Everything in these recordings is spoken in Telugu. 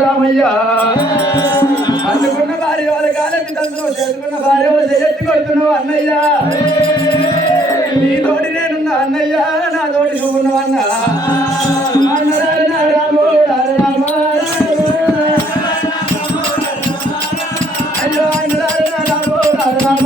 రామయ్య అందుకున్న భార్య వాళ్ళ కాలేజీ తండ్రులు చేసుకున్న భార్య వాళ్ళు ఎత్తి కొడుతున్నావు అన్నయ్య నీ తోటి నేనున్నా అన్నయ్య నా తోటి నువ్వున్నావు అన్న రాము రామ అయ్యో రాము రామ అయ్యో రామ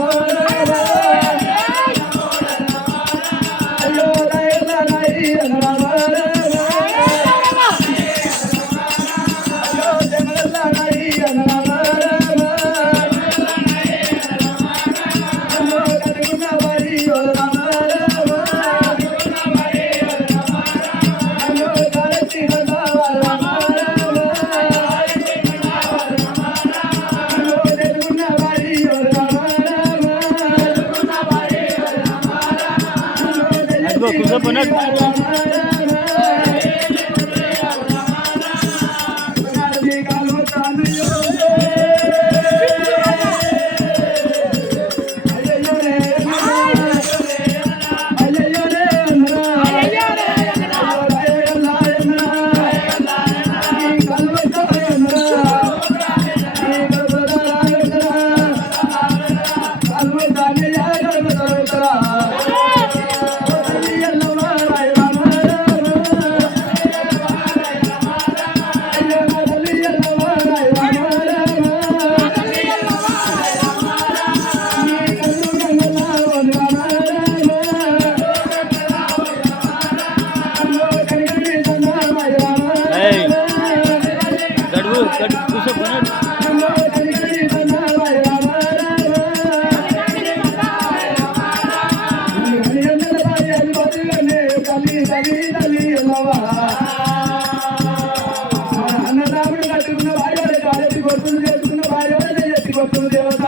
ఎత్తికొట్టు దేవత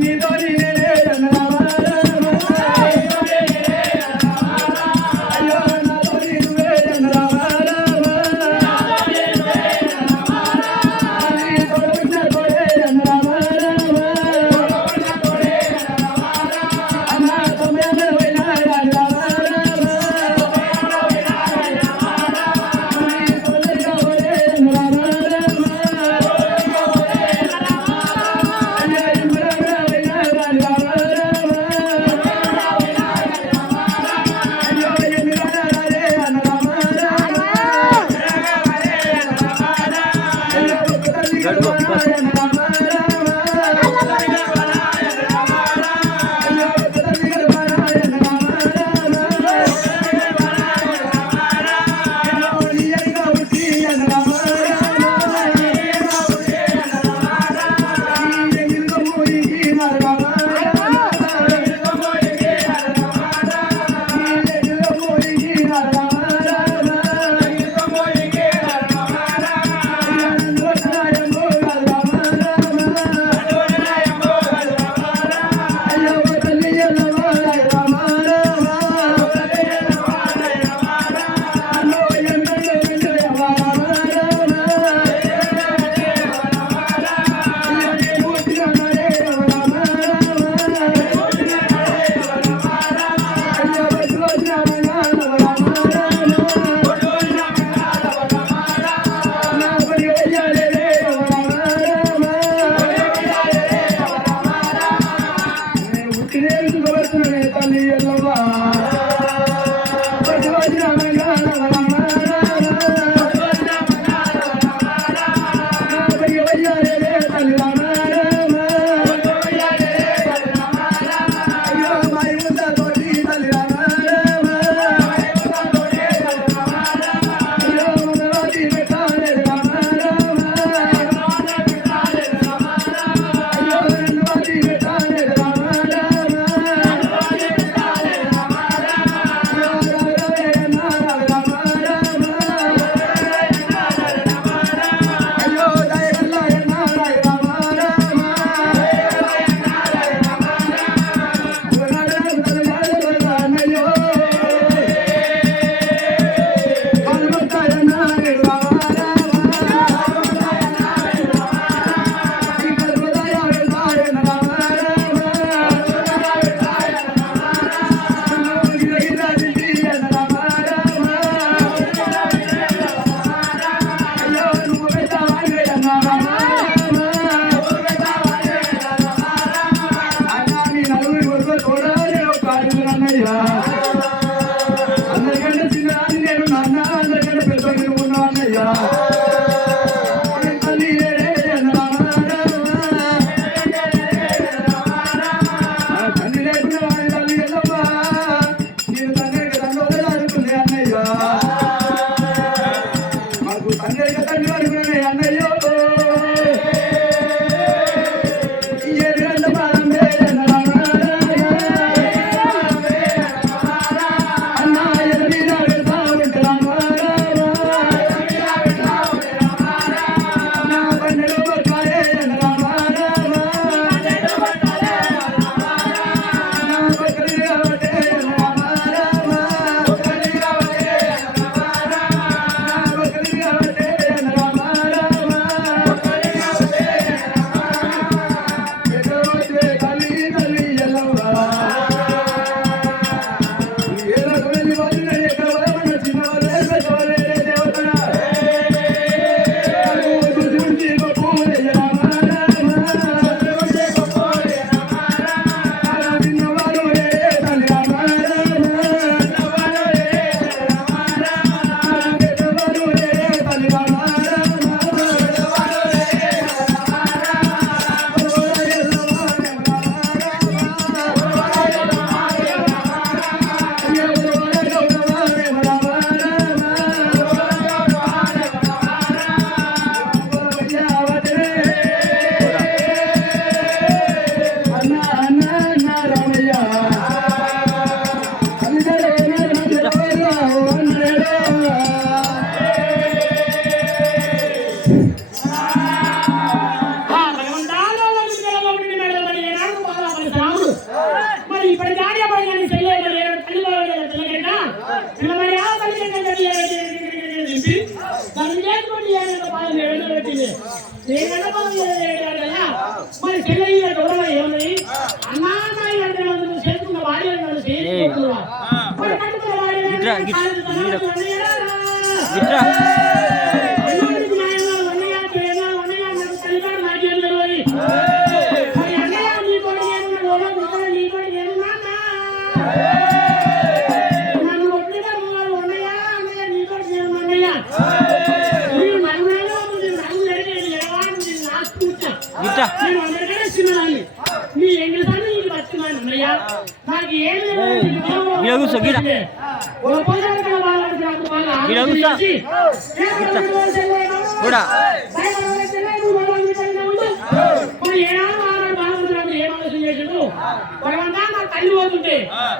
నీతో నేనే రామ అయ్యో నాతో నీవే రామ మరి చెల్లెయ్య గౌరవ ఏమని అన్నాయి అంటే చేసుకున్న వాడి మరి కట్టుకున్న వాడి తల్లి పోతుంటే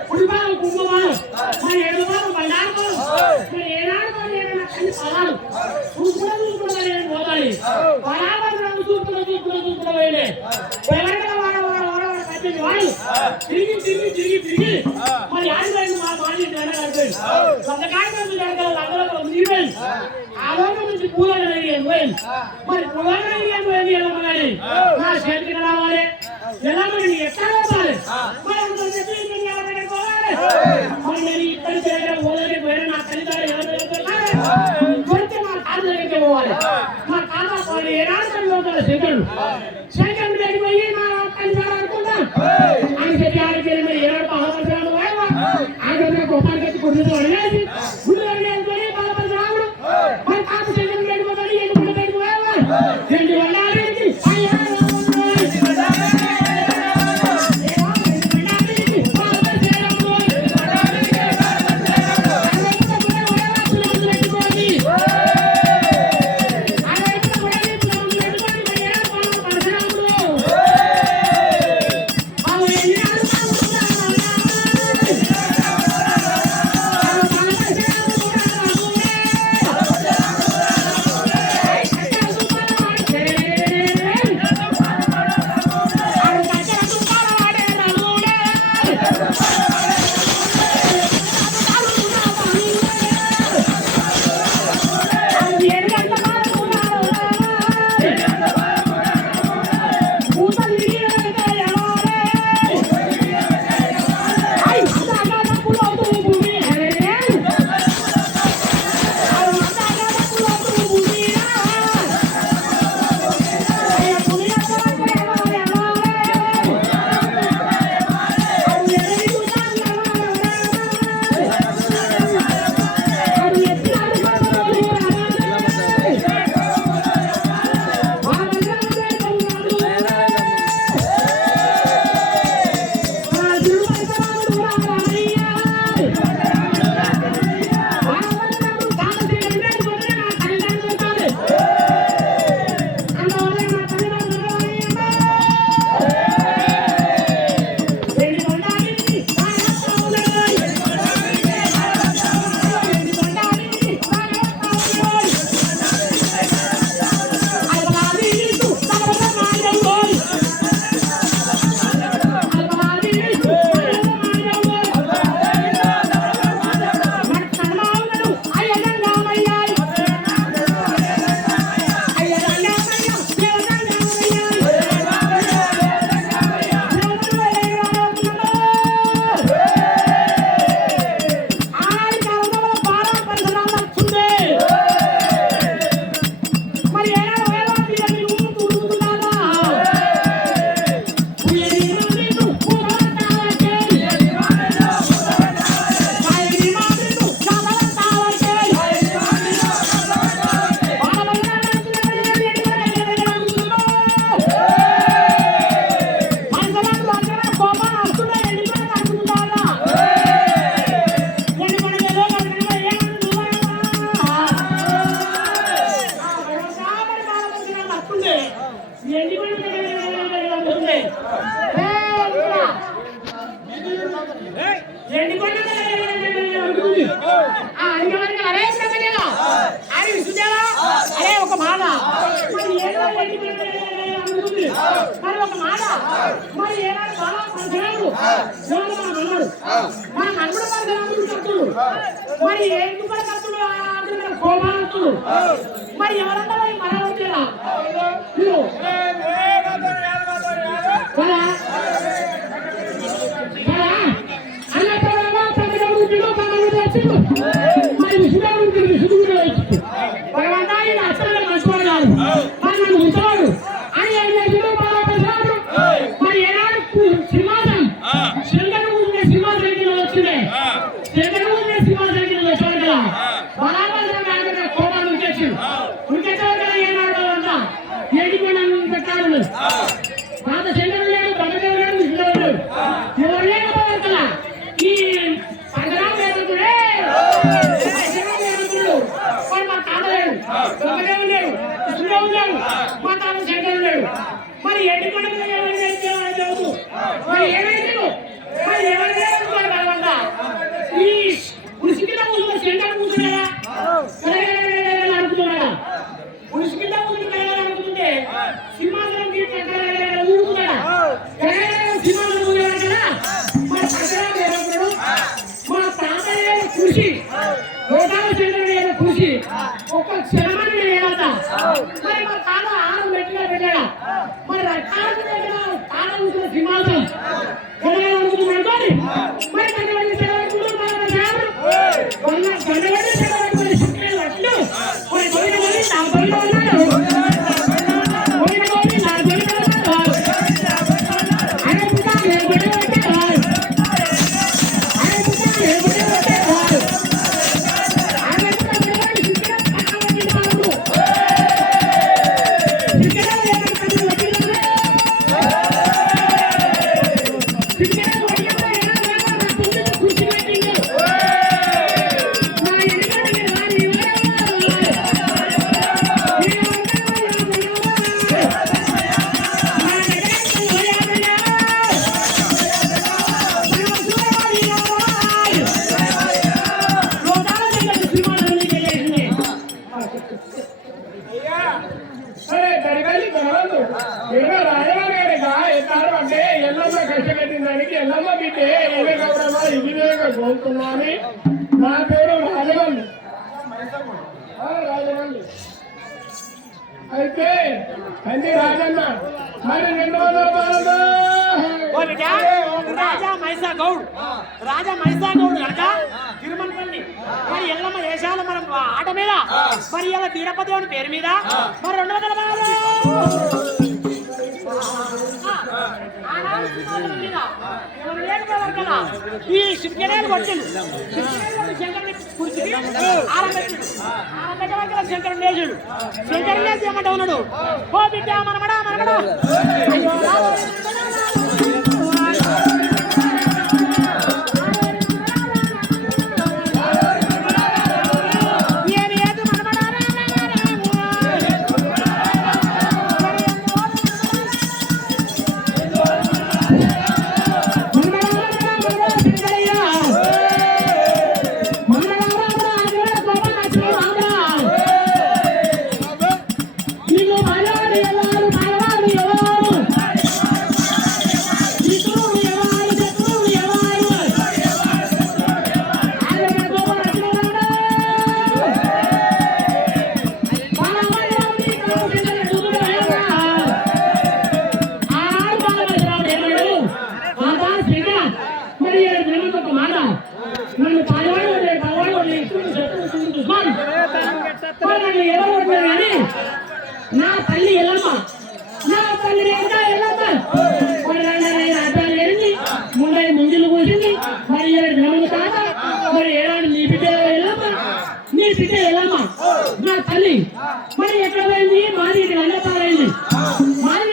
కుటుంబాలు కుంభమానం మరి ఏడు బండారు మరి ఏనాడు పదాలు చూసుకున్నా చూసుకున్నా పోతాయి బరాబర్ చూసుకున్నా వేడే తిరిగి తిరిగి తిరిగి తిరిగి మరి ఆడిపోయింది మా బాడీ జరగలేదు ఆ రోజు నుంచి పూలను పోయింది మరి పూలను పోయింది ఎలా మరి నా చేతికి రావాలి ఎలా మరి ఎట్లా పోవాలి మరి నేను ఇక్కడి పోలకి పోయినా నా తల్లిదండ్రులు కొడితే మా కాళ్ళ దగ్గరికి పోవాలి మా కాళ్ళ ఏనాడు శంకరుడు శంకరుడు దగ్గరికి పోయి మా తల్లిదండ్రులు అనుకుంటా అని చెప్పి ఆడికి మరి ఏనాడు బాలపరశురాముడు ఆయన గొప్పకి గుడ్లు అడిగేసి గుడ్లు అడిగేసుకొని బాలపరశురాముడు మరి కాదు శంకరుడు వెళ్ళిపోతాడు ఎండు బయటకు పోయావా ఎండు వెళ్ళాలి మరి ఒక మాట మరి ఏనాడు బాగా పరశురాముడు మన మనుడు పరశురాముడు కర్తుడు మరి ఎందుకు కర్తుడు మన కోమాలతులు మరి ఎవరన్నా మరి మరవట్లేదా భగవంతా అసలు మంచివాడు కాదు మరి నన్ను ఉంచవాడు అని ఏం చేసాడు మరి ఏనాడు సింహాసనం శంకర సింహాసనం కింద వచ్చిందే శంకర సింహాసనం కింద వచ్చాడు కదా బరాబర్ కోపాలు ఉంచేసాడు ఉంచేసాడు కదా ఏనాడు అంతా ఏడిపోయి నన్ను పెట్టాడు పాత శంకరుడు లేడు బ్రహ్మదేవుడు లేడు విష్ణుదేవుడు లేడు ఎవరు లేకపోయారు కదా ఈ పంచరామ వేదకుడే మా తాత లేడు బ్రహ్మదేవుడు లేడు విష్ణుదేవుడు లేడు మా తాత శంకరుడు లేడు మరి ఎండికొండ చదువు మరి ఏమైంది మరి ఎవరు లేదనుకోండి భగవంత ఈ ఉసి కింద కూర్చున్న శంకరు కూర్చున్నాడా అనుకున్నాడా ఉసి కింద కూర్చుని అనుకుంటే సింహాసనం ఊరుకున్నాడా సింహాసనం ఊరాడు కదా మన పంచరామ వేదకుడు మా తాతయ్య కృషి గోదావరి చంద్రుడు కృషి ఒక్క క్షణమని నేను ఏమంటా మరి మా తాత ఆరు మెట్టిగా పెట్టాడా మరి తాత కూర్చున్న సింహాసనం అనుకుంటున్నాడు మరి గండవడి మరి పోయిన పోయి నా పోయిన ఉన్నాడు పోయిన పోయి నా పోయిన ఉన్నాడు ఆయన ఇంకా నేను పోయిన పెట్టాడు ఆయన ఇంకా నేను పోయిన పెట్టాడు ఆయన ఇంకా నేను శిక్షణ పట్టబడి మాడు శిక్షణ లేకపోతే వచ్చింది శిక్షణ వడియో ఏనా నా కుంది కుర్చీ పెట్టిండు నా ఎదురుగా రాని కష్టపెట్టిందానికి ఎల్లమ్మ బిడ్డే ఏమే గౌరవ ఇదివేగా కోరుతున్నాను నా పేరు రాజవల్లి రాజవల్లి అయితే తండ్రి రాజన్న మరి 200 రూపాయలు రాజా మైసా గౌడ్ కనుక తిరుమలపల్లి మరి ఎల్లమ్మ దేశాల మనం ఆట మీద మరి ఇలా వీరపదేవుని పేరు మీద మరి 200 రూపాయలు ఈ శంకరేలు వచ్చింది శంకరుని కూర్చుని ఆరబెట్టాడు శంకరుడు లేచుడు శంకరుడు లేచి ఏమంటా ఉన్నాడు ఓ బిడ్డ మనమడా నా తల్లి ఎల్లమ్మ నా తల్లి ఎల్లమ్మ ముందై ముంజులు కూర్చుంది మరి 7 నెలలు తాత మరి ఏడాది నీ బిడ్డ ఎల్లమ్మ నా తల్లి మరి ఎక్కడ పోయింది మాది రంగపాలైంది మాది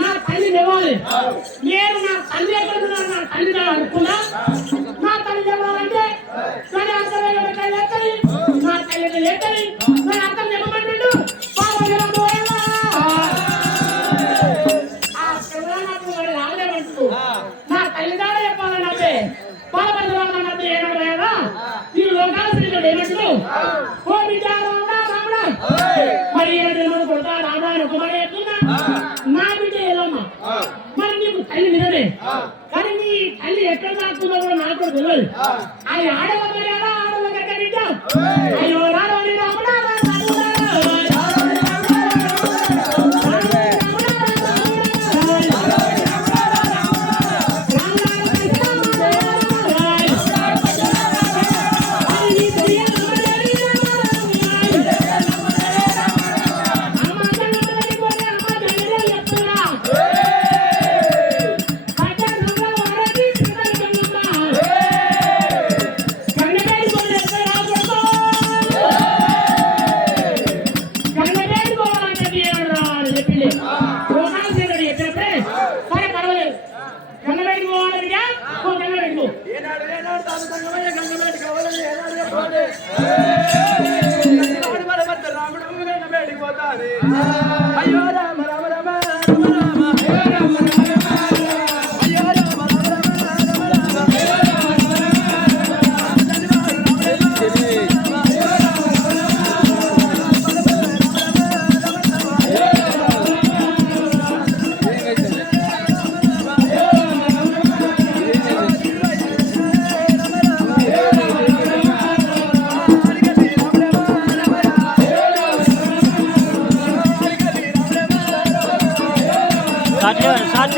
నా తల్లి నివ్వాలి నేను నా తల్లి ఎక్కడ నా తల్లి అనుకున్నా నా తల్లి ఇవ్వాలంటే నా తల్లి ఎక్కడి నా అర్థం చెప్పమంటుండు నా తల్లిదండ్రులు చెప్పాలంటే బాలపరశురామన్నట్టు ఏనాడు కదా ఈ లోకాల శ్రీలు ఏమంటారు ఓ బిడ్డ రాముడా మరి 7 నెలలు కొడతా రాముడా అని ఒక మాట చెప్తున్నా నా బిడ్డ ఎల్లమ్మ మరి నీకు తల్లి నిజమే కానీ నీ తల్లి ఎక్కడ నాకుందో కూడా నాకు తెలియదు అది ఆడవాళ్ళ అయ్యో రాడోని రాముడా అయ్యో రామ రామ రామ రామ రామ అయ్యో రామ రామ రామ అయ్యో రామ రామ రామ రామ साथ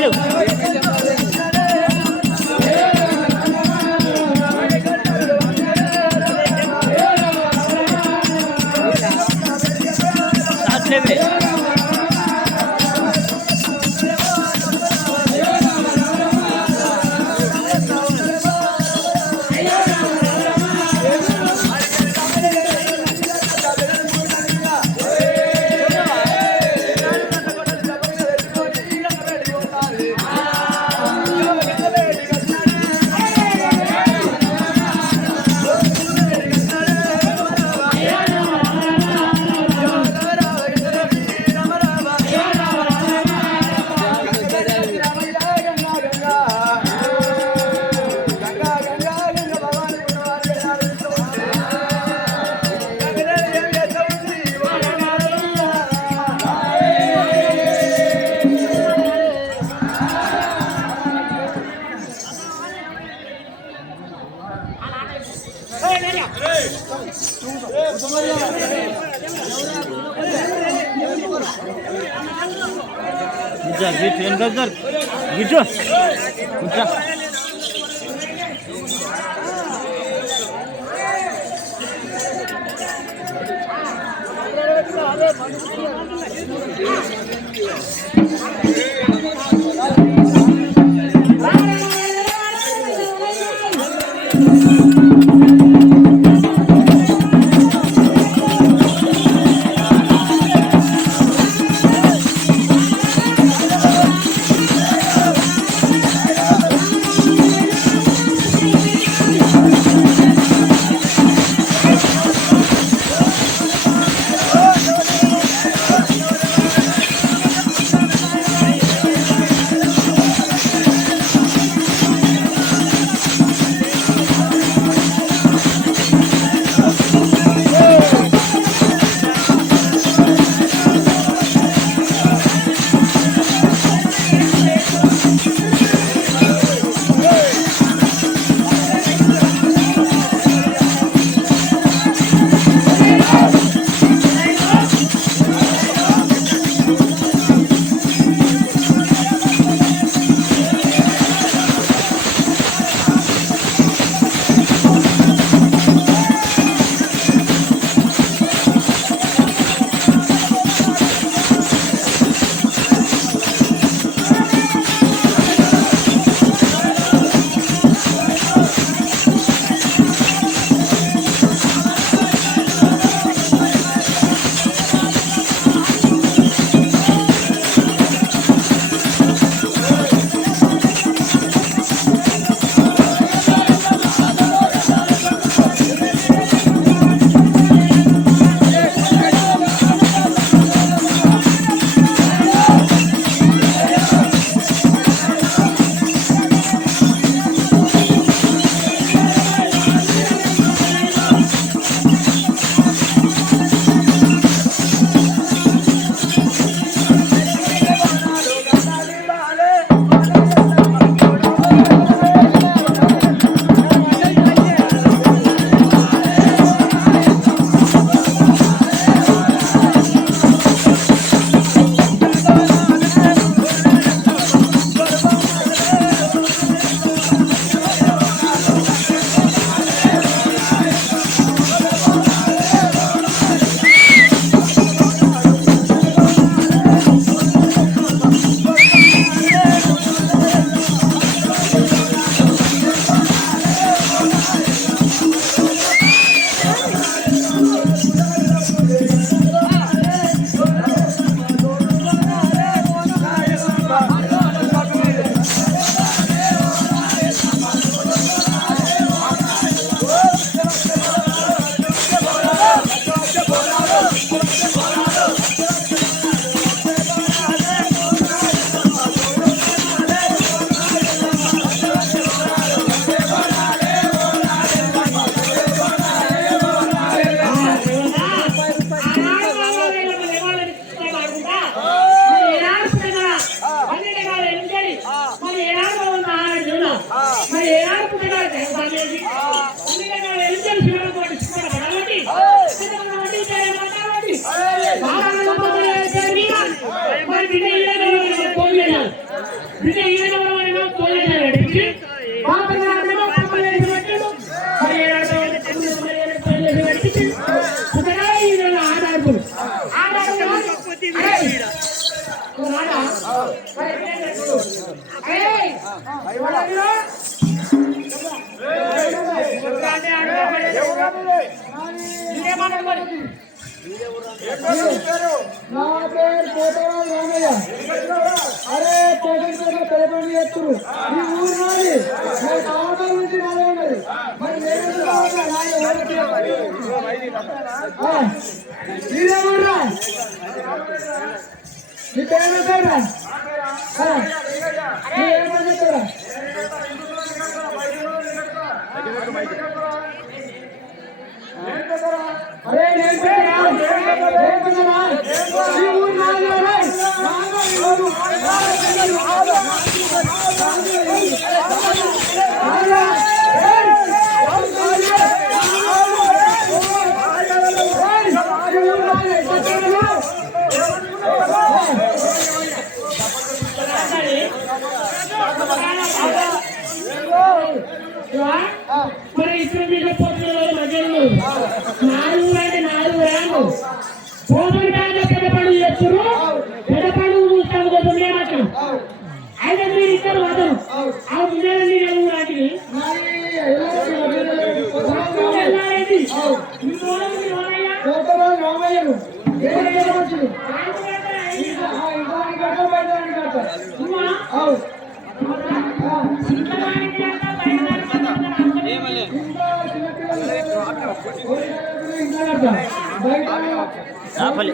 మరి బిడ్డ ఈయన తోలేదా బిడ్డ ఈయన తోలేదా పాపలేమో పాపలేసి పెట్టాడు మరి ఆడాడు నా పేరు కోటరాజు రామయ్య. అరే కోటేశ్వర తెలపండి ఎత్తురు ఈ ఊరు నాది. నేను కావడం నుంచి నాదే ఉన్నది. మరి మీరే ఊర్రా మీ పేరు పేరా ఏమని చెప్తారా? అరే నేను ఈ ఊరు నాది. మరి ఇప్పుడు మీకు పొద్దున మధ్యలో 4 అంటే 4 రాను పోతుంటే పెద్దపడు చేస్తారు. పెద్దపడు చూస్తాను కొంచెం మేమట్లా అయితే మీరు ఇద్దరు వదరు ఆ ముందేనండి నేను వాటిని రామయ్యను రాపల్లి